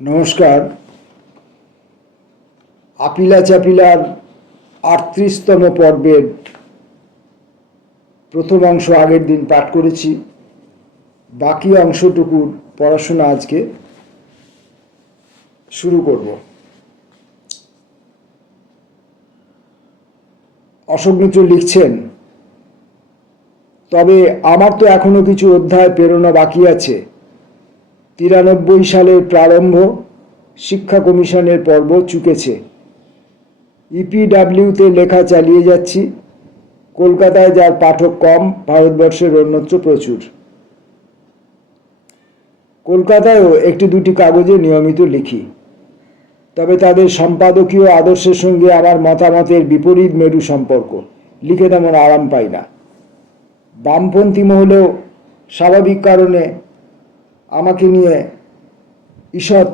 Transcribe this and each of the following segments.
নমস্কার। আপিলা চাপিলার ৩৮তম পর্বের প্রথম অংশ আগের দিন পাঠ করেছি। বাকি অংশটুকুর পড়াশোনা আজকে শুরু করব। অশোক মিত্র লিখছেন, তবে আমার তো এখনো কিছু অধ্যায় পেরোনো বাকি আছে। ৯৩ সালের প্রারম্ভ শিক্ষা কমিশনের পর্ব চুকেছে। ইপিডাব্লিউতে লেখা চালিয়ে যাচ্ছি। কলকাতায় যার পাঠক কম, ভারতবর্ষের অন্যত্র প্রচুর। কলকাতায়ও একটি দুটি কাগজে নিয়মিত লিখি, তবে তাদের সম্পাদকীয় আদর্শের সঙ্গে আমার মতামতের বিপরীত মেরু সম্পর্ক। লিখে তেমন আরাম পাই না। বামপন্থী মহলেও স্বাভাবিক কারণে আমাকে নিয়ে ঈষৎ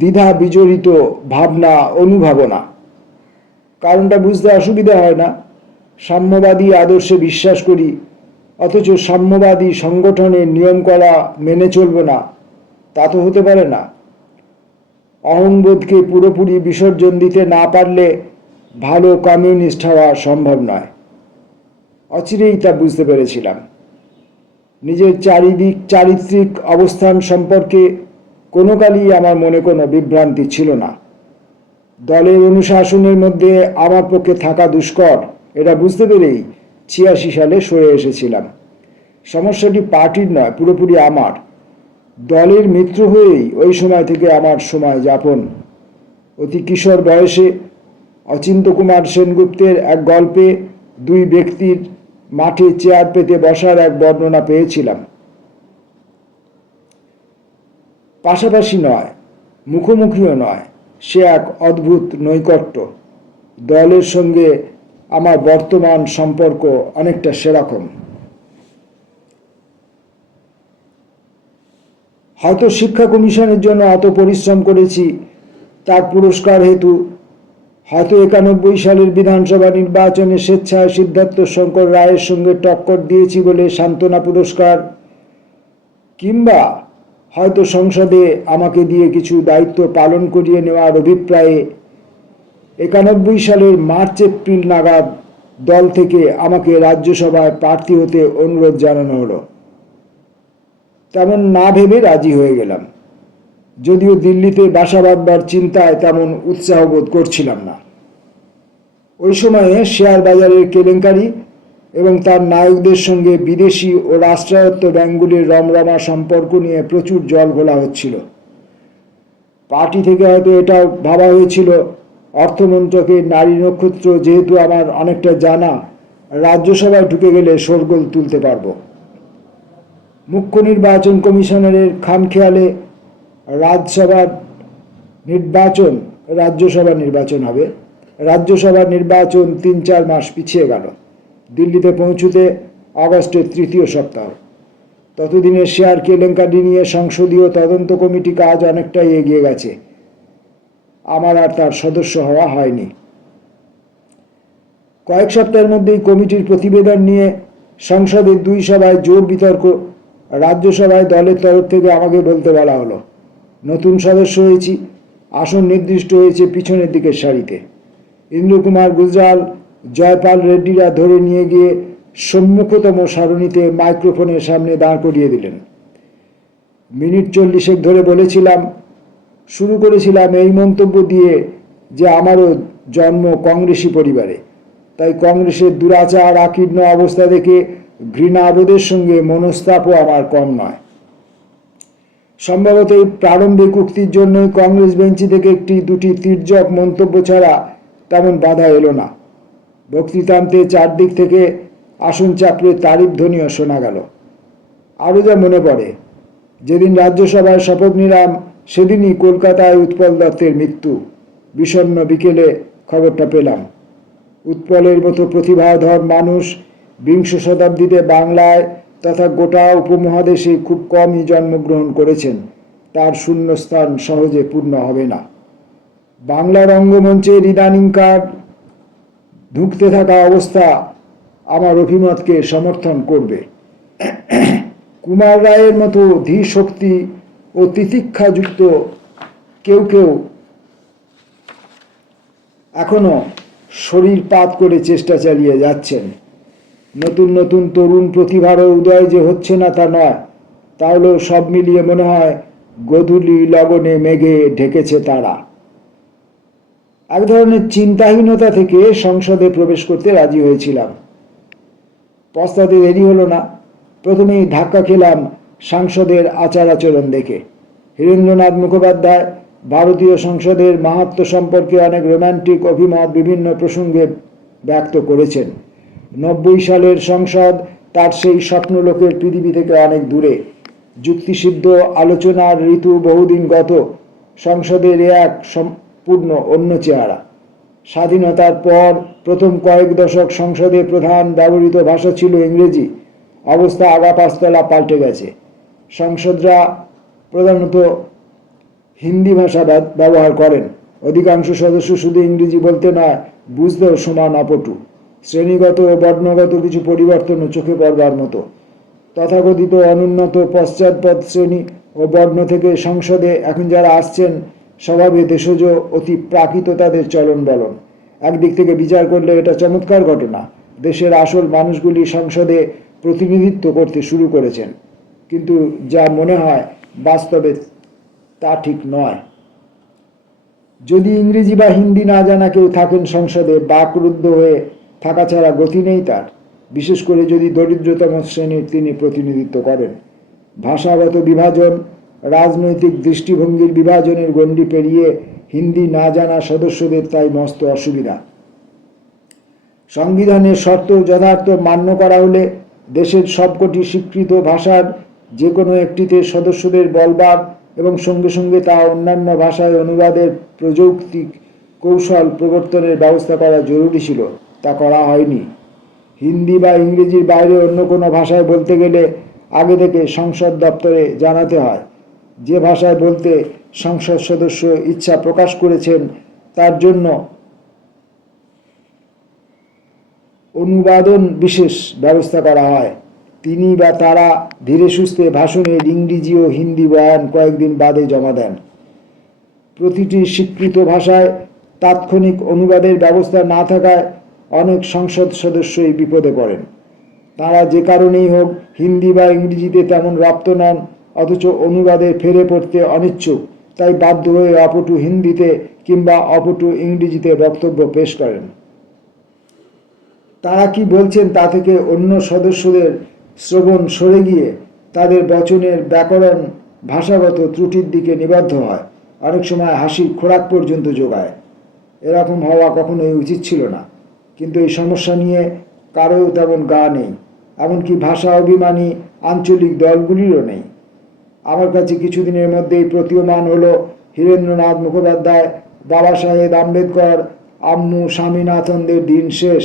দ্বিধা বিজড়িত ভাবনা অনুভাবনা। কারণটা বুঝতে অসুবিধা হয় না। সাম্যবাদী আদর্শে বিশ্বাস করি, অথচ সাম্যবাদী সংগঠনের নিয়ম করা মেনে চলব না, তা তো হতে পারে না। অহংবোধকে পুরোপুরি বিসর্জন দিতে না পারলে ভালো কমিউনিস্ট হওয়া সম্ভব নয়। অচিরেই তা বুঝতে পেরেছিলাম। নিজের চারিত্রিক অবস্থান সম্পর্কে কোনো কালই আমার মনে কোনো বিভ্রান্তি ছিল না। দলের অনুশাসনের মধ্যে আমার পক্ষে থাকা দুষ্কর, এটা বুঝতে পেরেই ৮৬ সালে সরে এসেছিলাম। সমস্যাটি পার্টির নয়, পুরোপুরি আমার। দলের মিত্র হয়েই ওই সময় থেকে আমার সময় যাপন। অতি কিশোর বয়সে অচিন্ত কুমার সেনগুপ্তের এক গল্পে দুই ব্যক্তির মাঠে চেয়ার পেতে বসার এক বর্ণনা পেয়েছিলাম। পাশাপাশি নয়, মুখোমুখিও নয়, সে এক অদ্ভুত নৈকট্য। দলের সঙ্গে আমার বর্তমান সম্পর্ক অনেকটা সেরকম। হয়তো শিক্ষা কমিশনের জন্য এত পরিশ্রম করেছি তার পুরস্কার হেতু, হয়তো ৯১ সালের বিধানসভা নির্বাচনে স্বেচ্ছায় সিদ্ধার্থ শঙ্কর রায়ের সঙ্গে টক্কর দিয়েছি বলে সান্ত্বনা পুরস্কার, কিংবা হয়তো সংসদে আমাকে দিয়ে কিছু দায়িত্ব পালন করিয়ে নেওয়ার অভিপ্রায়ে ৯১ সালের মার্চ এপ্রিল নাগাদ দল থেকে আমাকে রাজ্যসভায় প্রার্থী হতে অনুরোধ জানানো হলো। তেমন না ভেবে রাজি হয়ে গেলাম, যদিও দিল্লিতে বাসা বাঁধবার চিন্তায় তেমন উৎসাহ বোধ করছিলাম না। ওই সময়ে শেয়ার বাজারের কেলেঙ্কারি এবং তার নায়কদের সঙ্গে বিদেশি ও রাষ্ট্রায়ত্ত ব্যাংকগুলির রমরমা সম্পর্ক নিয়ে প্রচুর জল ঘোলা হচ্ছিল। পার্টি থেকে হয়তো এটাও ভাবা হয়েছিল, অর্থমন্ত্রকের নারী নক্ষত্র যেহেতু আমার অনেকটা জানা, রাজ্যসভায় ঢুকে গেলে শোরগোল তুলতে পারব। মুখ্য নির্বাচন কমিশনারের খামখেয়ালে রাজ্যসভার নির্বাচন হবে। রাজ্যসভার নির্বাচন ৩-৪ মাস পিছিয়ে গেল। দিল্লিতে পৌঁছতে আগস্টের তৃতীয় সপ্তাহ। ততদিনে শেয়ার কেলেঙ্কারি নিয়ে সংসদীয় তদন্ত কমিটি কাজ অনেকটাই এগিয়ে গেছে। আমার আর তার সদস্য হওয়া হয়নি। কয়েক সপ্তাহের মধ্যেই কমিটির প্রতিবেদন নিয়ে সংসদের ২ সভায় জোর বিতর্ক। রাজ্যসভায় দলের তরফ থেকে আমাকে বলতে বলা হলো, নতুন সদস্য হয়েছি, আসন নির্দিষ্ট হয়েছে পিছনের দিকের সারিতে। ইন্দ্রকুমার গুজরাল, জয়পাল রেড্ডিরা ধরে নিয়ে গিয়ে সম্মুখতম সারণিতে মাইক্রোফোনের সামনে দাঁড় করিয়ে দিলেন। মিনিট ৪০ ধরে শুরু করেছিলাম এই মন্তব্য দিয়ে যে আমারও জন্ম কংগ্রেসি পরিবারে, তাই কংগ্রেসের দুরাচার আকীর্ণ অবস্থা দেখে ঘৃণাবোধের সঙ্গে মনস্তাপও আমার কম নয়। সম্ভবত এই প্রারম্ভিক উক্তির জন্যই কংগ্রেস বেঞ্চি থেকে একটি দুটি তির্যক মন্তব্য ছাড়া তেমন বাধা এলো না। বক্তৃতান্তে চারদিক থেকে আসন চাপড়ে তারিফ ধ্বনিও শোনা গেল। আরও যা মনে পড়ে, যেদিন রাজ্যসভায় শপথ নিলাম সেদিনই কলকাতায় উৎপল দত্তের মৃত্যু। বিষণ্ণ বিকেলে খবরটা পেলাম। উৎপলের মতো প্রতিভাধর মানুষ বিংশ শতাব্দীতে বাংলায় তথা গোটা উপমহাদেশে খুব কমই জন্মগ্রহণ করেছেন। তার শূন্যস্থান সহজে পূর্ণ হবে না। বাংলা রঙ্গমঞ্চের ইদানিংকার ধুঁকতে থাকা অবস্থা আমার অভিমতকে সমর্থন করবে। কুমার রায়ের মতো ধীশক্তি ও তিতিক্ষাযুক্ত কেউ কেউ এখনো শরীর পাত করে চেষ্টা চালিয়ে যাচ্ছেন। নতুন নতুন তরুণ প্রতিভারও উদয় যে হচ্ছে না তা নয়, তাহলেও সব মিলিয়ে মনে হয় গোধূলি লগনে মেঘে ঢেকেছে তারা। এক ধরনের চিন্তাহীনতা থেকে সংসদে প্রবেশ করতে রাজি হয়েছিলাম। পস্তাতে দেরি হলো না। প্রথমেই ধাক্কা খেলাম সাংসদের আচার আচরণ দেখে। হীরেন্দ্রনাথ মুখোপাধ্যায় ভারতীয় সংসদের মাহাত্ম্য সম্পর্কে অনেক রোম্যান্টিক অভিমত বিভিন্ন প্রসঙ্গে ব্যক্ত করেছেন। 90 সালের সংসদ তার সেই স্বপ্নলোকের পৃথিবী থেকে অনেক দূরে। যুক্তিসিদ্ধ আলোচনার ঋতু বহুদিন গত। সংসদের এক সম্পূর্ণ অন্য চেহারা। স্বাধীনতার পর প্রথম কয়েক দশক সংসদে প্রধান ব্যবহৃত ভাষা ছিল ইংরেজি। অবস্থা আগা পাঁচতলা পাল্টে গেছে। সংসদরা প্রধানত হিন্দি ভাষা ব্যবহার করেন। অধিকাংশ সদস্য শুধু ইংরেজি বলতে নয়, বুঝতেও সমান অপটু। শ্রেণীগত ও বর্ণগত কিছু পরিবর্তনও চোখে পড়বার মতো। তথাকথিত অনুন্নত পশ্চাৎপদ শ্রেণী ও বর্ণ থেকে সংসদে এখন যারা আসছেন, স্বভাবে দেশজ, অতি প্রাকৃত তাদের চলন বলন। একদিক থেকে বিচার করলে এটা চমৎকার ঘটনা। দেশের আসল মানুষগুলি সংসদে প্রতিনিধিত্ব করতে শুরু করেছেন, কিন্তু যা মনে হয় বাস্তবে তা ঠিক নয়। যদি ইংরেজি বা হিন্দি না জানা কেউ থাকেন সংসদে, বাকরুদ্ধ হয়ে থাকা ছাড়া গতি নেই তার। বিশেষ করে যদি দরিদ্রতম শ্রেণীর তিনি প্রতিনিধিত্ব করেন। ভাষাগত বিভাজন, রাজনৈতিক দৃষ্টিভঙ্গির বিভাজনের গণ্ডি পেরিয়ে হিন্দি না জানা সদস্যদের তাই মস্ত অসুবিধা। সংবিধানের শর্ত যথার্থ মান্য করা হলে দেশের সবকটি স্বীকৃত ভাষার যে কোনো একটিতে সদস্যদের বলবার এবং সঙ্গে সঙ্গে তা অন্যান্য ভাষায় অনুবাদের প্রযুক্তিক কৌশল প্রবর্তনের ব্যবস্থা করা জরুরি ছিল। তা করা হয়নি। হিন্দি বা ইংরেজির বাইরে অন্য কোনো ভাষায় বলতে গেলে আগে থেকে সংসদ দপ্তরে জানাতে হয়। যে ভাষায় বলতে সংসদ সদস্য ইচ্ছা প্রকাশ করেছেন তার জন্য অনুবাদন বিশেষ ব্যবস্থা করা হয়। তিনি বা তারা ধীরে সুস্থে ভাষণের ইংরেজি ও হিন্দি বয়ান কয়েকদিন বাদে জমা দেন। প্রতিটি স্বীকৃত ভাষায় তাৎক্ষণিক অনুবাদের ব্যবস্থা না থাকায় অনেক সংসদ সদস্যই বিপদে পড়েন। তারা যে কারণেই হোক হিন্দি বা ইংরেজিতে তেমন রপ্ত নন, অথচ অনুবাদে ফেরে পড়তে অনিচ্ছুক। তাই বাধ্য হয়ে অপটু হিন্দিতে কিংবা অপটু ইংরেজিতে বক্তব্য পেশ করেন। তারা কি বলছেন তা থেকে অন্য সদস্যদের শ্রবণ সরে গিয়ে তাদের বচনের ব্যাকরণ ভাষাগত ত্রুটির দিকে নিবদ্ধ হয়। অনেক সময় হাসির খোরাক পর্যন্ত জোগায়। এরকম হওয়া কখনোই উচিত ছিল না, কিন্তু এই সমস্যা নিয়ে কারও তেমন গা নেই। এমনকি ভাষা অভিমানী আঞ্চলিক দলগুলিরও নেই। আমার কাছে কিছুদিনের মধ্যেই প্রতীয়মান হলো হীরেন্দ্রনাথ মুখোপাধ্যায়, বাবা সাহেব আম্বেদকর, আম্মু স্বামীনাথনদের দিন শেষ।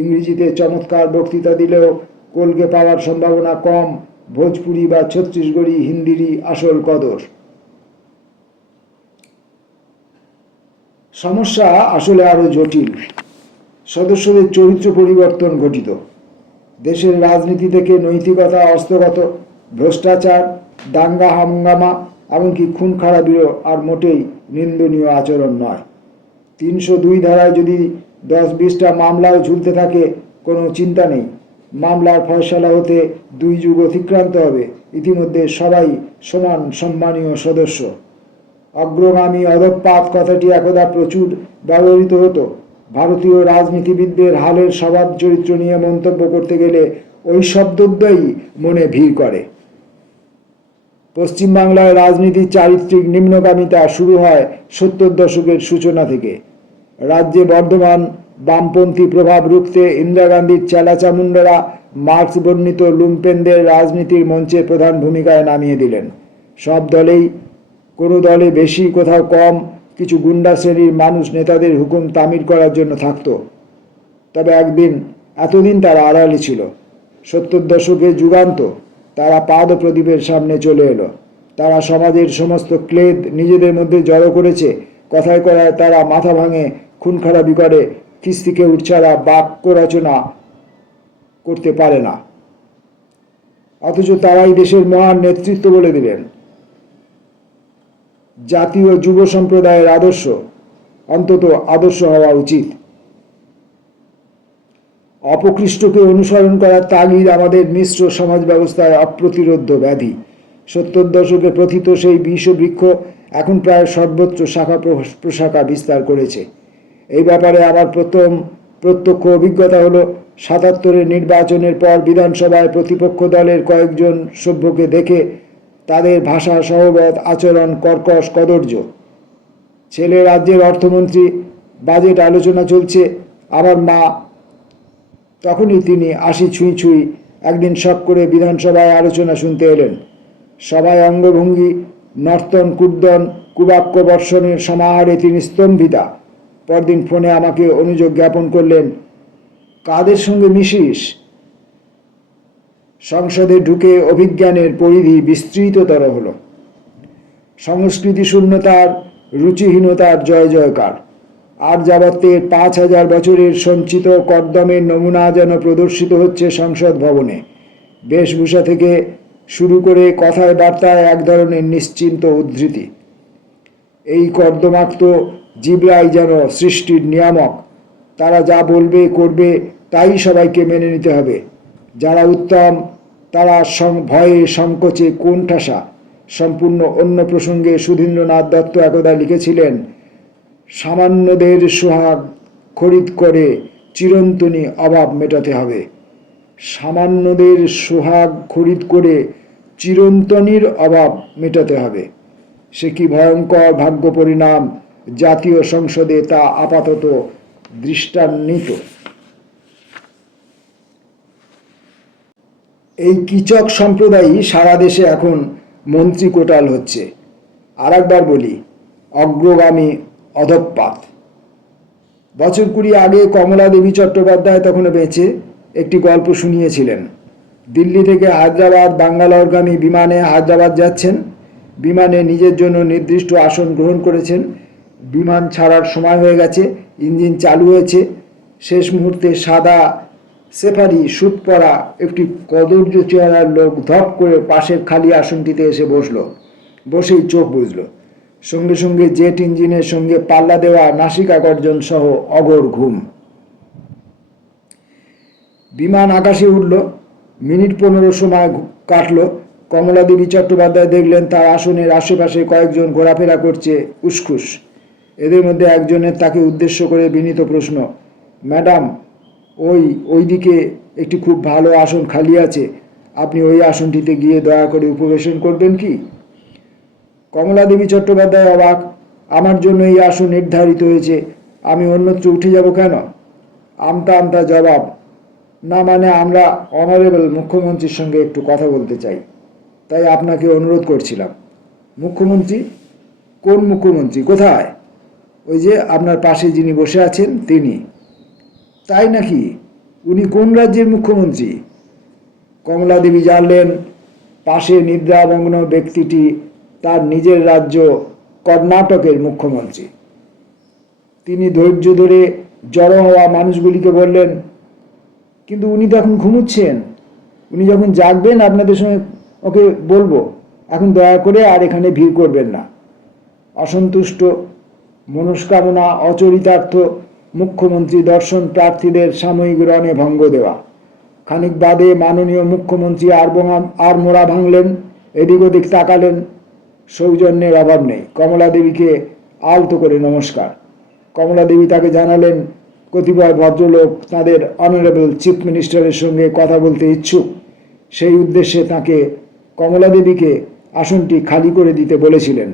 ইংরেজিতে চমৎকার বক্তৃতা দিলেও কলকে পাওয়ার সম্ভাবনা কম। ভোজপুরি বা ছত্তিশগড়ি হিন্দিরই আসল কদর। সমস্যা আসলে আরো জটিল। সদস্যদের চরিত্র পরিবর্তন ঘটিত। দেশের রাজনীতি থেকে নৈতিকতা হস্তগত। ভ্রষ্টাচার, দাঙ্গা হাঙ্গামা, এমনকি খুন খারাপিরও আর মোটেই নিন্দনীয় আচরণ নয়। 302 ধারায় যদি 10-20টা মামলাও ঝুলতে থাকে, কোনো চিন্তা নেই। মামলার ফয়সালা হতে 2 যুগ অতিক্রান্ত হবে। ইতিমধ্যে সবাই সমান সম্মানীয় সদস্য। অগ্রগামী অধঃপাত কথাটি একদা প্রচুর ব্যবহৃত হতো। ভারতীয় রাজনীতিবিদদের হালের স্বভাব চরিত্র নিয়ে মন্তব্য করতে গেলে ওই শব্দদ্বয়ই মনে ভিড় করে। পশ্চিমবাংলায় রাজনীতির চারিত্রিক নিম্নগামিতা শুরু হয় 70 দশকের সূচনা থেকে। রাজ্যে বর্ধমান বামপন্থী প্রভাব রুখতে ইন্দিরা গান্ধীর চেলাচামুন্ডারা মার্ক্স বর্ণিত লুম্পেনদের রাজনীতির মঞ্চে প্রধান ভূমিকায় নামিয়ে দিলেন। সব দলেই, কোনো দলে বেশি কোথাও কম, কিছু গুন্ডা শ্রেণীর মানুষ নেতাদের হুকুম তামিল করার জন্য থাকত। তবে এতদিন তারা আড়ালে ছিল। 70 দশকে যুগান্ত তারা পাদ প্রদীপের সামনে চলে এলো। তারা সমাজের সমস্ত ক্লেদ নিজেদের মধ্যে জড়ো করেছে। কথায় কথায় তারা মাথা ভাঙে, খুন খারাপি করে, কিস্তিকে উচ্চারা বাক্য রচনা করতে পারে না। অথচ তারাই দেশের মহান নেতৃত্ব বলে দিলেন। জাতীয় যুব সম্প্রদায়ের আদর্শ, অন্তত আদর্শ হওয়া উচিত। অপকৃষ্টকে অনুসরণ করার তাগিদ আমাদের মিশ্র সমাজ ব্যবস্থায় অপ্রতিরোধ্য ব্যাধি। 70 দশকে প্রথিত সেই বিষবৃক্ষ এখন প্রায় সর্বত্র শাখা প্রশাখা বিস্তার করেছে। এই ব্যাপারে আমার প্রথম প্রত্যক্ষ অভিজ্ঞতা হলো 77-এর নির্বাচনের পর বিধানসভায় প্রতিপক্ষ দলের কয়েকজন সভ্যকে দেখে তাদের ভাষা, সহবত, আচরণ কর্কশ, কদর্য। ছেলে রাজ্যের অর্থমন্ত্রী, বাজেট আলোচনা চলছে, আমার মা, তখনই তিনি 80 ছুঁই ছুঁই একদিন শখ করে বিধানসভায় আলোচনা শুনতে এলেন। সবাই অঙ্গভঙ্গি, নর্তন, কুর্দন, কুবাক্য বর্ষণের সমাহারে তিনি স্তম্ভিতা। পরদিন ফোনে আমাকে অনুযোগ জ্ঞাপন করলেন, কাদের সঙ্গে মিশিস? সংসদে ঢুকে অভিজ্ঞানের পরিধি বিস্তৃততর হলো। সংস্কৃতি শূন্যতার, রুচিহীনতার জয় জয়কার। আর যাবতের 5000 বছরের সঞ্চিত কর্দমের নমুনা যেন প্রদর্শিত হচ্ছে সংসদ ভবনে। বেশভূষা থেকে শুরু করে কথায় বার্তায় এক ধরনের নিশ্চিন্ত উদ্ধৃতি। এই কর্দমাক্ত জিবরাই যেন সৃষ্টির নিয়ামক। তারা যা বলবে করবে তাই সবাইকে মেনে নিতে হবে। যারা উত্তম তারা ভয়ে সংকোচে কোণঠাসা। সম্পূর্ণ অন্য প্রসঙ্গে সুধীন্দ্রনাথ দত্ত একদা লিখেছিলেন, সামান্যদের সোহাগ খরিদ করে চিরন্তনী অভাব মেটাতে হবে। সামান্যদের সোহাগ খরিদ করে চিরন্তনীর অভাব মেটাতে হবে। সে কি ভয়ঙ্কর ভাগ্য পরিণাম! জাতীয় সংসদে তা আপাতত দৃষ্টান্বিত। এই কীচক সম্প্রদায়ই সারা দেশে এখন মন্ত্রী কোটাল হচ্ছে। আর একবার বলি, অগ্রগামী অধঃপাত। বছর 20 আগে কমলা দেবী চট্টোপাধ্যায়, তখনও বেঁচে, একটি গল্প শুনিয়েছিলেন। দিল্লি থেকে হায়দ্রাবাদ বাঙ্গালোরগামী বিমানে হায়দ্রাবাদ যাচ্ছেন। বিমানে নিজের জন্য নির্দিষ্ট আসন গ্রহণ করেছেন। বিমান ছাড়ার সময় হয়ে গেছে, ইঞ্জিন চালু হয়েছে। শেষ মুহূর্তে সাদা সেফারি স্যুট পরা একটি কদর্য চেহারার লোক ধপ করে পাশের খালি আসনটিতে এসে বসল। বসেই চোখ বুজল। সঙ্গে সঙ্গে জেট ইঞ্জিনের সঙ্গে পাল্লা দেওয়া নাসিকা গর্জন সহ অঘোর ঘুম। বিমান আকাশে উঠল। মিনিট 15 সময় কাটল। কমলাদেবী চট্টোপাধ্যায় দেখলেন তার আসনের আশেপাশে কয়েকজন ঘোরাফেরা করছে উসখুস। এদের মধ্যে একজনের তাকে উদ্দেশ্য করে বিনীত প্রশ্ন, ম্যাডাম, ওই দিকে একটি খুব ভালো আসন খালি আছে, আপনি ওই আসনটিতে গিয়ে দয়া করে উপবেশন করবেন কি? কমলাদেবী চট্টোপাধ্যায় অবাক। আমার জন্য এই আসন নির্ধারিত হয়েছে, আমি অন্যত্র উঠে যাব কেন? আমতা আমতা জবাব, না মানে আমরা অনারেবল মুখ্যমন্ত্রীর সঙ্গে একটু কথা বলতে চাই, তাই আপনাকে অনুরোধ করছিলাম। মুখ্যমন্ত্রী? কোন মুখ্যমন্ত্রী? কোথায়? ওই যে আপনার পাশে যিনি বসে আছেন তিনি। তাই নাকি? উনি কোন রাজ্যের মুখ্যমন্ত্রী? কমলাদেবী জানলেন পাশে নিদ্রামগ্ন ব্যক্তিটি তার নিজের রাজ্য কর্ণাটকের মুখ্যমন্ত্রী। তিনি ধৈর্য ধরে জড়ো হওয়া মানুষগুলিকে বললেন, কিন্তু উনি তো এখন ঘুমুচ্ছেন, উনি যখন জাগবেন আপনাদের সঙ্গে ওকে বলবো, এখন দয়া করে আর এখানে ভিড় করবেন না। অসন্তুষ্ট, মনস্কামনা অচরিতার্থ মুখ্যমন্ত্রী দর্শন প্রার্থীদের সাময়িক রণে ভঙ্গ দেওয়া। খানিক বাদে মাননীয় মুখ্যমন্ত্রী আর মোড়া ভাঙলেন, এদিক ওদিক তাকালেন। সৌজন্যের অভাব নেই। কমলাদেবীকে আলতো করে নমস্কার। কমলাদেবী তাকে জানালেন কতিপয় ভদ্রলোক তাঁদের অনারেবল চিফ মিনিস্টারের সঙ্গে কথা বলতে ইচ্ছুক। সেই উদ্দেশ্যে তাকে কমলাদেবীকে আসনটি খালি করে দিতে বলেছিলেন।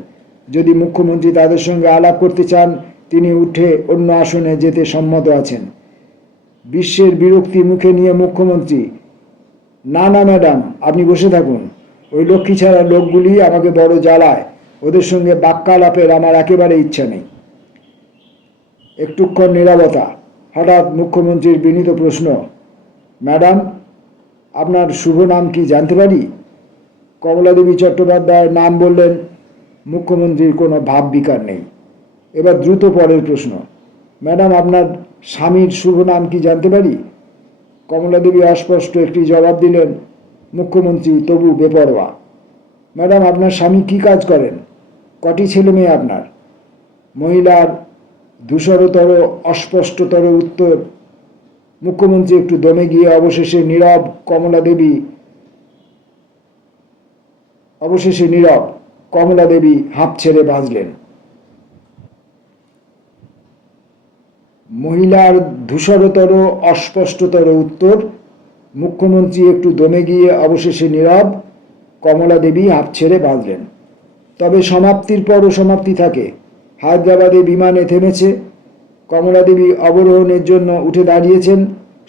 যদি মুখ্যমন্ত্রী তাদের সঙ্গে আলাপ করতে চান, তিনি উঠে অন্য আসনে যেতে সম্মত আছেন। বিশ্বের বিরক্তি মুখে নিয়ে মুখ্যমন্ত্রী, না না ম্যাডাম, আপনি বসে থাকুন। ওই লক্ষ্মী ছাড়া লোকগুলি আমাকে বড় জ্বালায়, ওদের সঙ্গে বাক্যালাপের আমার একেবারে ইচ্ছা নেই। একটুক্ষণ নীরবতা। হঠাৎ মুখ্যমন্ত্রীর বিনীত প্রশ্ন, ম্যাডাম, আপনার শুভ নাম কি জানতে পারি? কমলাদেবী চট্টোপাধ্যায়ের নাম বললেন। মুখ্যমন্ত্রীর কোনো ভাব বিকার নেই। এবার দ্রুত পরের প্রশ্ন, ম্যাডাম, আপনার স্বামীর শুভ নাম কি জানতে পারি? কমলাদেবী অস্পষ্ট একটি জবাব দিলেন। মুখ্যমন্ত্রী তবু বেপরোয়া, ম্যাডাম, আপনার স্বামী কি কাজ করেন? কটি ছেলে মেয়ে আপনার? মহিলার ধূসরতর অস্পষ্টতর উত্তর। মুখ্যমন্ত্রী একটু দমে গিয়ে অবশেষে নীরব কমলা দেবী হাঁপ ছেড়ে বাঁচলেন। মহিলার ধূসরতর অস্পষ্টতর উত্তর। মুখ্যমন্ত্রী একটু দমে গিয়ে অবশেষে নীরব, কমলা দেবী হাঁপ ছেড়ে বাঁচলেন। তবে সমাপ্তির পরও সমাপ্তি থাকে। হায়দ্রাবাদে বিমানে থেমেছে। কমলা দেবী অবরোহণের জন্য উঠে দাঁড়িয়েছেন।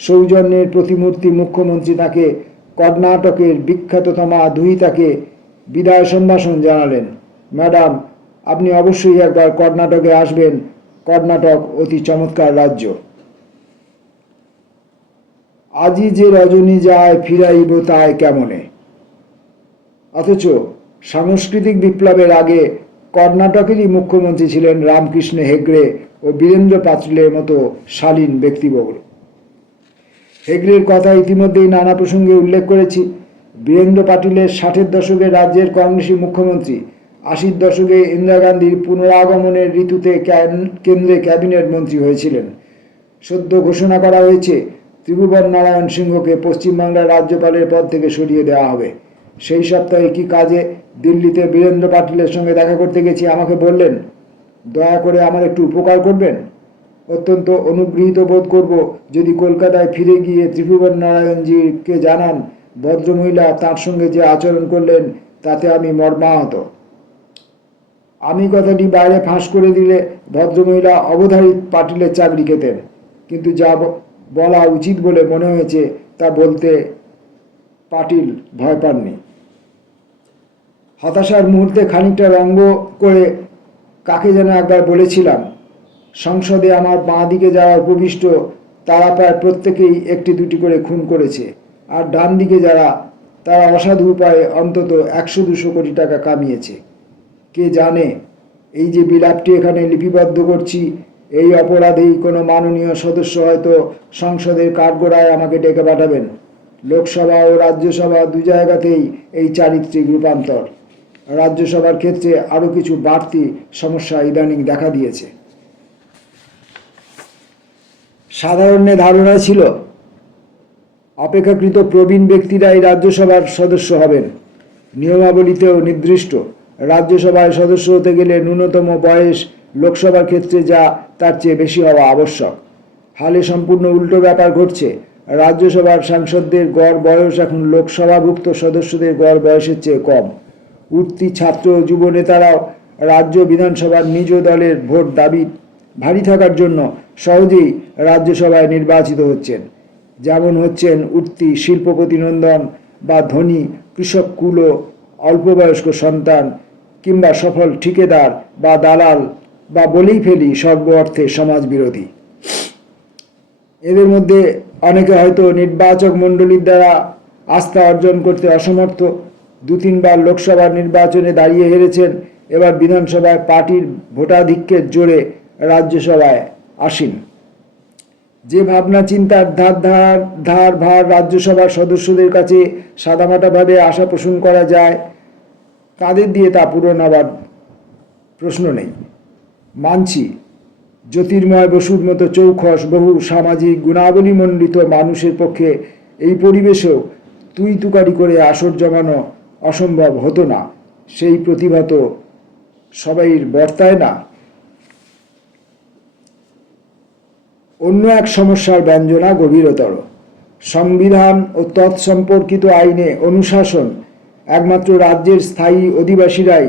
সৌজন্যের প্রতিমূর্তি মুখ্যমন্ত্রী তাকে কর্ণাটকের বিখ্যাততমা দুহিতাকে বিদায় সম্ভাষণ জানালেন। ম্যাডাম, আপনি অবশ্যই একবার কর্ণাটকে আসবেন। কর্ণাটক অতি চমৎকার রাজ্য। আজি যে রজনী যায় ফিরাইব তাই কেমনে। অথচ সাংস্কৃতিক বিপ্লবের আগে কর্ণাটকেরই মুখ্যমন্ত্রী ছিলেন রামকৃষ্ণ হেগড়ে ও বীরেন্দ্র পাটিলের মতো শালীন ব্যক্তিবর্গ। হেগড়ের কথা ইতিমধ্যেই নানা প্রসঙ্গে উল্লেখ করেছি। বীরেন্দ্র পাটিলের 60-এর দশকে রাজ্যের কংগ্রেসী মুখ্যমন্ত্রী, 80-র দশকে ইন্দিরা গান্ধীর পুনরাগমনের ঋতুতে কেন্দ্রে ক্যাবিনেট মন্ত্রী হয়েছিলেন। সদ্য ঘোষণা করা হয়েছে ত্রিভুবন নারায়ণ সিংহকে পশ্চিমবাংলার রাজ্যপালের পদ থেকে সরিয়ে দেওয়া হবে। সেই সপ্তাহে কি কাজে দিল্লিতে বীরেন্দ্র পাটিলের সঙ্গে দেখা করতে গেছি। আমাকে বললেন, দয়া করে আমার একটু উপকার করবেন। অত্যন্ত অনুগৃহীত বোধ করব যদি কলকাতায় ফিরে গিয়ে ত্রিভুবন নারায়ণজিকে জানান ভদ্রমহিলা তাঁর সঙ্গে যে আচরণ করলেন তাতে আমি মর্মাহত। আমি কথাটি বাইরে ফাঁস করে দিলে ভদ্রমহিলা অবধারিত পাটিলের চাকরি খেতেন, কিন্তু যা বলা উচিত বলে মনে হয়েছে তা বলতে পাটিল ভয় পাননি। হতাশার মুহূর্তে খানিকটা রঙ্গ করে কাকে যেন একবার বলেছিলাম, সংসদে আমার বাঁ দিকে যারা উপবিষ্ট তারা প্রায় প্রত্যেকেই একটি দুটি করে খুন করেছে, আর ডান দিকে যারা তারা অসাধু উপায়ে অন্তত 100-200 কোটি টাকা কামিয়েছে। কে জানে এই যে বিলাপটি এখানে লিপিবদ্ধ করছি, এই অপরাধেই কোনো মাননীয় সদস্য হয়তো সংসদের কাঠগড়ায় আমাকে ডেকে পাঠাবেন। লোকসভা ও রাজ্যসভা দু জায়গাতেই এই চারিত্রিক রূপান্তর। রাজ্যসভার ক্ষেত্রে আরও কিছু বাড়তি সমস্যা ইদানিং দেখা দিয়েছে। সাধারণের ধারণা ছিল অপেক্ষাকৃত প্রবীণ ব্যক্তিরাই রাজ্যসভার সদস্য হবেন। নিয়মাবলীতেও নির্দিষ্ট রাজ্যসভায় সদস্য হতে গেলে ন্যূনতম বয়স লোকসভার ক্ষেত্রে যা তার চেয়ে বেশি হওয়া আবশ্যক। হালে সম্পূর্ণ উল্টো ব্যাপার ঘটছে। রাজ্যসভার সাংসদদের গড় বয়স এখন লোকসভাভুক্ত সদস্যদের গড় বয়সের চেয়ে কম। উঠতি ছাত্র যুব নেতারাও রাজ্য বিধানসভার নিজ দলের ভোট দাবি ভারী থাকার জন্য সহজেই রাজ্যসভায় নির্বাচিত হচ্ছেন। যেমন হচ্ছেন উঠতি শিল্পপতি নন্দন বা ধনী কৃষক কুলো অল্পবয়স্ক সন্তান, কিংবা সফল ঠিকাদার বা দালাল, বা বলেই ফেলি সর্ব অর্থে সমাজ বিরোধী। এদের মধ্যে অনেকে হয়তো নির্বাচক মণ্ডলীর দ্বারা আস্থা অর্জন করতে অসমর্থ। 2-3 বার লোকসভার নির্বাচনে দাঁড়িয়ে হেরেছেন, এবার বিধানসভায় পার্টির ভোটাধিক্যের জোরে রাজ্যসভায় আসীন। যে ভাবনা চিন্তার ধার ভার রাজ্যসভার সদস্যদের কাছে সাদামাটাভাবে আশা পোষণ করা যায়, তাদের দিয়ে তা পূরণ হবার প্রশ্ন নেই। মানছি, জ্যোতির্ময় বসুর মতো চৌখস বহু সামাজিক গুণাবলীমণ্ডিত মানুষের পক্ষে এই পরিবেশেও তুই তুকারি করে আসর জমানো অসম্ভব হতো না। সেই প্রতিভা তো সবাইর বর্তায় না। অন্য এক সমস্যার ব্যঞ্জনা গভীরতর। সংবিধান ও তৎসম্পর্কিত আইনে অনুশাসন একমাত্র রাজ্যের স্থায়ী অধিবাসীরাই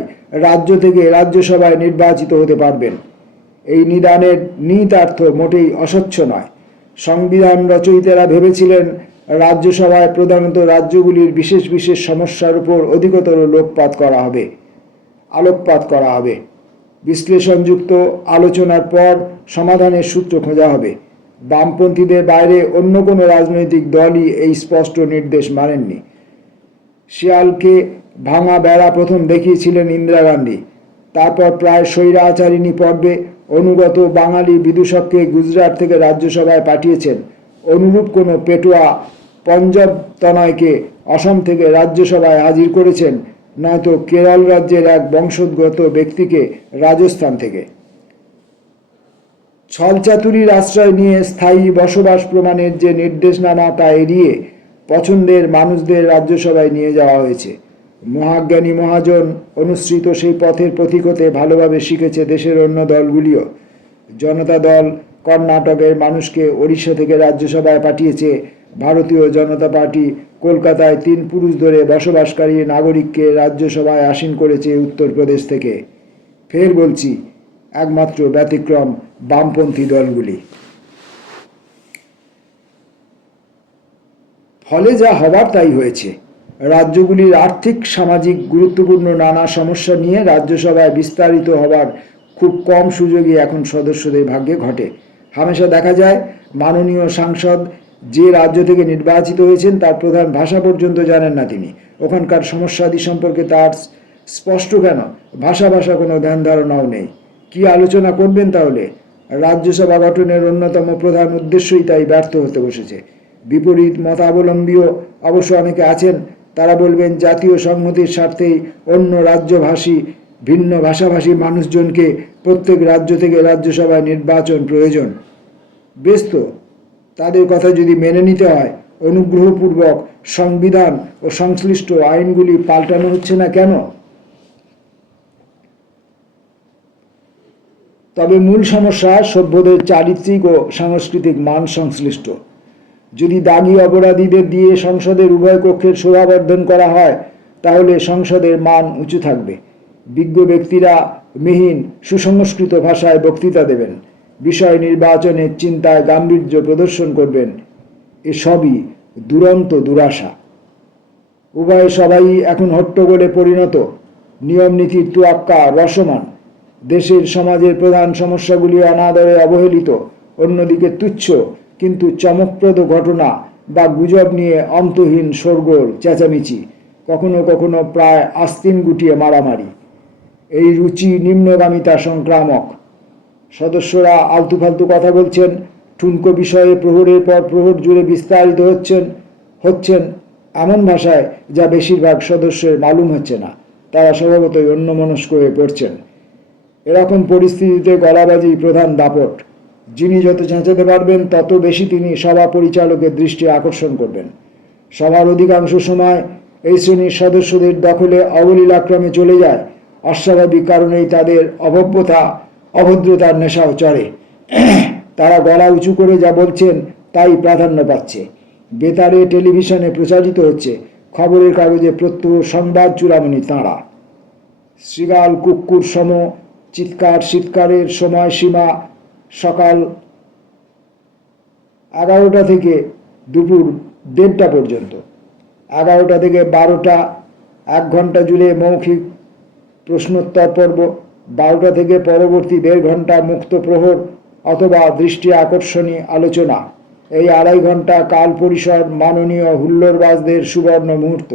রাজ্য থেকে রাজ্যসভায় নির্বাচিত হতে পারবেন। এই নিদানের নিহিতার্থ মোটেই অস্বচ্ছ নয়। সংবিধান রচয়িতারা ভেবেছিলেন রাজ্যসভায় প্রধানত রাজ্যগুলির বিশেষ বিশেষ সমস্যার উপর অধিকতর আলোকপাত করা হবে। বিশ্লেষণযুক্ত আলোচনার পর সমাধানের সূত্র খোঁজা হবে। বামপন্থীদের বাইরে অন্য কোনো রাজনৈতিক দলই এই স্পষ্ট নির্দেশ মানেননি। শিয়ালকে ভাঙা বেড়া প্রথম দেখিয়েছিলেন ইন্দিরা গান্ধী। তারপর প্রায় স্বৈরাচারিণী পর্বে অনুগত বাঙালি বিদূষককে গুজরাট থেকে রাজ্যসভায় পাঠিয়েছেন। অনুরূপ কোনো পেটোয়া পঞ্জাব তনয়কে অসম থেকে রাজ্যসভায় হাজির করেছেন নয়তো কেরল রাজ্যের এক বংশোদ্গত ব্যক্তিকে রাজস্থান থেকে। ছলচাতুরির আশ্রয় নিয়ে স্থায়ী বসবাস প্রমাণের যে নির্দেশনামা তা এড়িয়ে পছন্দের মানুষদের রাজ্যসভায় নিয়ে যাওয়া হয়েছে। মহাজ্ঞানী মহাজন অনুসৃত সেই পথের পথিক হতে ভালোভাবে শিখেছে দেশের অন্য দলগুলিও। জনতা দল কর্ণাটকের মানুষকে ওড়িশা থেকে রাজ্যসভায় পাঠিয়েছে। ভারতীয় জনতা পার্টি কলকাতায় 3 পুরুষ ধরে বসবাসকারী নাগরিককে রাজ্যসভায় আসীন করেছে উত্তরপ্রদেশ থেকে। ফের বলছি, একমাত্র ব্যতিক্রম বামপন্থী দলগুলি। ফলে যা হবার তাই হয়েছে। রাজ্যগুলির আর্থিক সামাজিক গুরুত্বপূর্ণ নানা সমস্যা নিয়ে রাজ্যসভায় বিস্তারিত হবার খুব কম সুযোগই এখন সদস্যদের ভাগ্যে ঘটে। হামেশা দেখা যায় মাননীয় সাংসদ যে রাজ্য থেকে নির্বাচিত হয়েছেন তার প্রধান ভাষা পর্যন্ত জানেন না তিনি। ওখানকার সমস্যাদি সম্পর্কে তার স্পষ্ট কেন ভাষা কোনো ধ্যান ধারণাও নেই। কি আলোচনা করবেন তাহলে? রাজ্যসভা গঠনের অন্যতম প্রধান উদ্দেশ্যই তাই ব্যর্থ হতে বসেছে। বিপরীত মতাবলম্বীও অবশ্য অনেকে আছেন। তারা বলবেন জাতীয় সংহতির স্বার্থেই অন্য রাজ্যভাষী ভিন্ন ভাষাভাষী মানুষজনকে প্রত্যেক রাজ্য থেকে রাজ্যসভায় নির্বাচন প্রয়োজন। বেশ তো, তাদের কথা যদি মেনে নিতে হয়, অনুগ্রহপূর্বক সংবিধান ও সংশ্লিষ্ট আইনগুলি পাল্টানো হচ্ছে না কেন? তবে মূল সমস্যা সভ্যদের চারিত্রিক ও সাংস্কৃতিক মান সংশ্লিষ্ট। যদি দাগী অপরাধীদের দিয়ে সংসদের উভয় কক্ষের শোভাবর্ধন করা হয় তাহলে সংসদের মান উঁচু থাকবে। বিজ্ঞ ব্যক্তিরা মিহিন সুসংস্কৃত ভাষায় বক্তৃতা দেবেন, বিষয় নির্বাচনের চিন্তায় গাম্ভীর্য প্রদর্শন করবেন। এসবই দুরন্ত দুরাশা। উভয় সবাই এখন হট্টগোলে পরিণত, নিয়ম নীতির তুয়াক্কা রসমান। দেশের সমাজের প্রধান প্সমস্যাগুলি অনাদরে অবহেলিত। অন্যদিকে তুচ্ছ কিন্তু চমকপ্রদ ঘটনা বা গুজব নিয়ে অন্তহীন শোরগোল চেঁচামেচি, কখনো কখনো প্রায় আস্তিন গুটিয়ে মারামারি। এই রুচি নিম্নগামিতা সংক্রামক। সদস্যরা আলতু ফালতু কথা বলছেন, ঠুনকো বিষয়ে প্রহরের পর প্রহর জুড়ে বিস্তারিত হচ্ছেন এমন ভাষায় যা বেশিরভাগ সদস্যের মালুম হচ্ছে না। তারা স্বভাবতই অন্যমনস্ক হয়ে পড়ছেন। এরকম পরিস্থিতিতে গলাবাজি প্রধান দাপট। যিনি যত চেঁচাতে পারবেন তত বেশি তিনি সভা পরিচালকের দৃষ্টি আকর্ষণ করবেন। সভার অধিকাংশ সময় এই শ্রেণীর সদস্যদের দখলে অবলীলাক্রমে চলে যায়। অস্বাভাবিক কারণেই তাদের অভদ্রতার নেশাও চড়ে। তারা গলা উঁচু করে যা বলছেন তাই প্রাধান্য পাচ্ছে। বেতারে টেলিভিশনে প্রচারিত হচ্ছে, খবরের কাগজে প্রত্যহ সংবাদ চূড়ামণি তাঁরা। শৃগাল কুক্কুর সম চিৎকারের সময়সীমা সকাল 11টা থেকে দুপুর 1:30 পর্যন্ত। 11টা থেকে 12টা 1 ঘন্টা জুড়ে মৌখিক প্রশ্নোত্তর পর্ব। 12টা থেকে পরবর্তী 1.5 ঘন্টা মুক্ত প্রহর অথবা দৃষ্টি আকর্ষণী আলোচনা। এই 2.5 ঘন্টা কাল পরিসর মাননীয় হুল্লোড়বাজদের সুবর্ণ মুহূর্ত।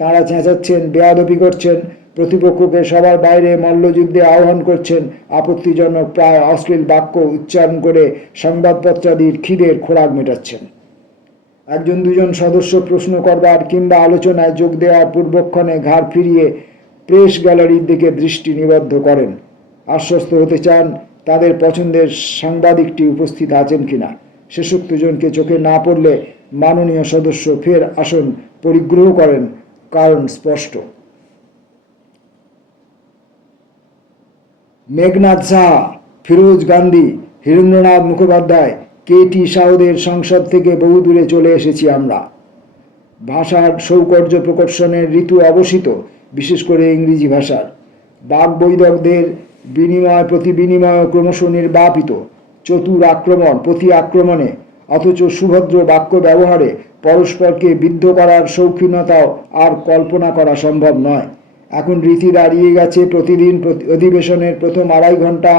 তাঁরা চেঁচাচ্ছেন, বেয়াদবি করছেন, প্রতিপক্ষকে সবার বাইরে মল্লযুদ্ধে আহ্বান করছেন, আপত্তিজনক প্রায় অশ্লীল বাক্য উচ্চারণ করে সংবাদপত্রাদির খিদের খোরাক মেটাচ্ছেন। 1-2 সদস্য প্রশ্ন করবার কিংবা আলোচনায় যোগ দেওয়ার পূর্বক্ষণে ঘাড় ফিরিয়ে প্রেস গ্যালারির দিকে দৃষ্টি নিবদ্ধ করেন। আশ্বস্ত হতে চান তাদের পছন্দের সাংবাদিকটি উপস্থিত আছেন কিনা। শেষোক্তজনকে চোখে না পড়লে মাননীয় সদস্য ফের আসন পরিগ্রহ করেন, কারণ স্পষ্ট। মেঘনাদ সাহা, ফিরোজ গান্ধী, হীরেন্দ্রনাথ মুখোপাধ্যায়, KT সাউদের সংসদ থেকে বহু দূরে চলে এসেছি আমরা। ভাষার সৌকর্য প্রকর্ষণের ঋতু অবসিত, বিশেষ করে ইংরেজি ভাষার। বাগ্বৈদকদের বিনিময় প্রতি বিনিময় ক্রমশ নির্বাপিত। চতুর আক্রমণ প্রতি আক্রমণে, অথচ সুভদ্র বাক্য ব্যবহারে পরস্পরকে বিদ্ধ করার শৌখিনতাও আর কল্পনা করা সম্ভব নয়। এখন রীতি দাঁড়িয়ে গেছে প্রতিদিন অধিবেশনের প্রথম 2.5 ঘন্টা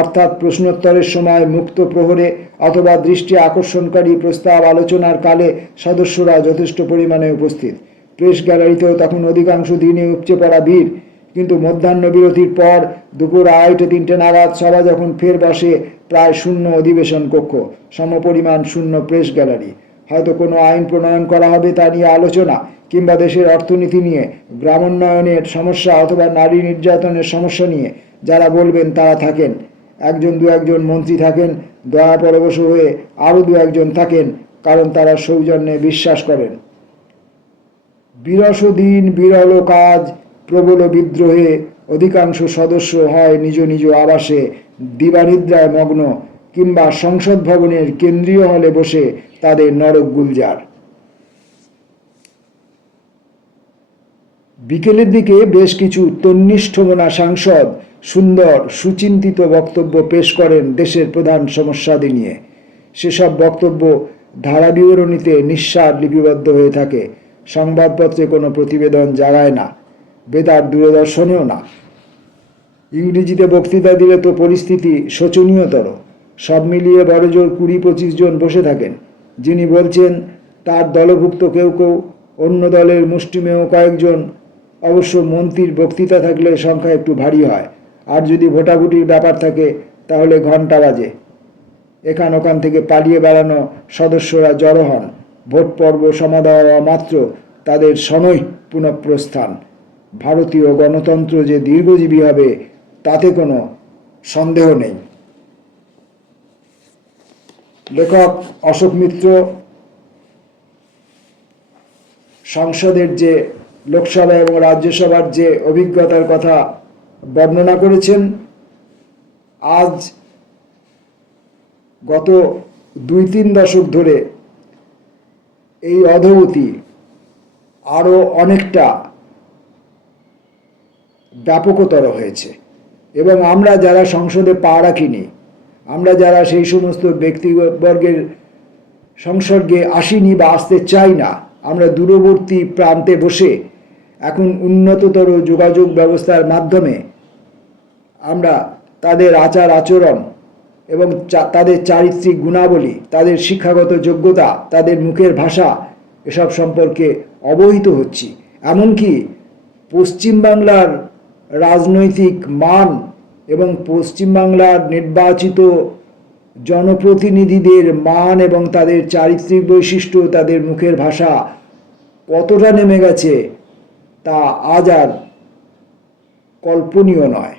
অর্থাৎ প্রশ্নোত্তরের সময় মুক্ত প্রহরে অথবা দৃষ্টি আকর্ষণকারী প্রস্তাব আলোচনার কালে সদস্যরা যথেষ্ট পরিমাণে উপস্থিত। প্রেস গ্যালারিতেও তখন অধিকাংশ দিনে উপচে পড়া ভিড়। কিন্তু মধ্যাহ্ন বিরতির পর দুপুর 2:30-3টে নাগাদ সভা যখন ফের বসে, প্রায় শূন্য অধিবেশন কক্ষ, সমপরিমাণ শূন্য প্রেস গ্যালারি। হয়তো কোনো আইন প্রণয়ন করা হবে তা নিয়ে আলোচনা, কিংবা দেশের অর্থনীতি নিয়ে, গ্রামোন্নয়নের সমস্যা অথবা নারী নির্যাতনের সমস্যা নিয়ে যারা বলবেন তারা থাকেন। একজন দু একজন মন্ত্রী থাকেন, দয়া পরবশ হয়ে আরও দু একজন থাকেন, কারণ তারা সৌজন্যে বিশ্বাস করেন। বিরস দিন বিরল কাজ প্রবল বিদ্রোহে অধিকাংশ সদস্য হয় নিজ নিজ আবাসে দিবানিদ্রায় মগ্ন, কিংবা সংসদ ভবনের কেন্দ্রীয় হলে বসে তাদের নরক গুলজার। বিকেলের দিকে বেশ কিছু তন্নিষ্ঠমনা সাংসদ সুন্দর সুচিন্তিত বক্তব্য পেশ করেন দেশের প্রধান সমস্যাদি নিয়ে। সেসব বক্তব্য ধারাবিবরণীতে নিঃস্বার লিপিবদ্ধ হয়ে থাকে, সংবাদপত্রে কোনো প্রতিবেদন জাগায় না, বেতার দূরদর্শনেও না। ইংরেজিতে বক্তৃতা দিলে তো পরিস্থিতি শোচনীয়তর। সব মিলিয়ে বড়জোর 20-25 জন বসে থাকেন। যিনি বলছেন তার দলভুক্ত কেউ কেউ, অন্য দলের মুষ্টিমেয় কয়েকজন। অবশ্য মন্ত্রীর বক্তৃতা থাকলে সংখ্যা একটু ভারী হয়, আর যদি ভোটাভুটির ব্যাপার থাকে তাহলে ঘণ্টা বাজে। এখান ওখান থেকে পালিয়ে বেড়ানো সদস্যরা জড়ো হন। ভোট পর্ব সমাধা মাত্র তাদের শনৈ পুনঃপ্রস্থান। ভারতীয় গণতন্ত্র যে দীর্ঘজীবী হবে তাতে কোনো সন্দেহ নেই। লেখক অশোক মিত্র সংসদের যে লোকসভা এবং রাজ্যসভার যে অভিজ্ঞতার কথা বর্ণনা করেছেন, আজ গত 2-3 দশক ধরে এই অধোগতি আরও অনেকটা ব্যাপকতর হয়েছে। এবং আমরা যারা সংসদে পা রাখিনি, আমরা যারা সেই সমস্ত ব্যক্তিবর্গের সংসর্গে আসিনি বা আসতে চাই না, আমরা দূরবর্তী প্রান্তে বসে এখন উন্নততর যোগাযোগ ব্যবস্থার মাধ্যমে আমরা তাদের আচার আচরণ এবং তাদের চারিত্রিক গুণাবলী, তাদের শিক্ষাগত যোগ্যতা, তাদের মুখের ভাষা, এসব সম্পর্কে অবহিত হচ্ছি। এমনকি পশ্চিমবাংলার রাজনৈতিক মান এবং পশ্চিমবাংলার নির্বাচিত জনপ্রতিনিধিদের মান এবং তাদের চারিত্রিক বৈশিষ্ট্য, তাদের মুখের ভাষা কতটা নেমে গেছে তা আজ আর কল্পনীয় নয়।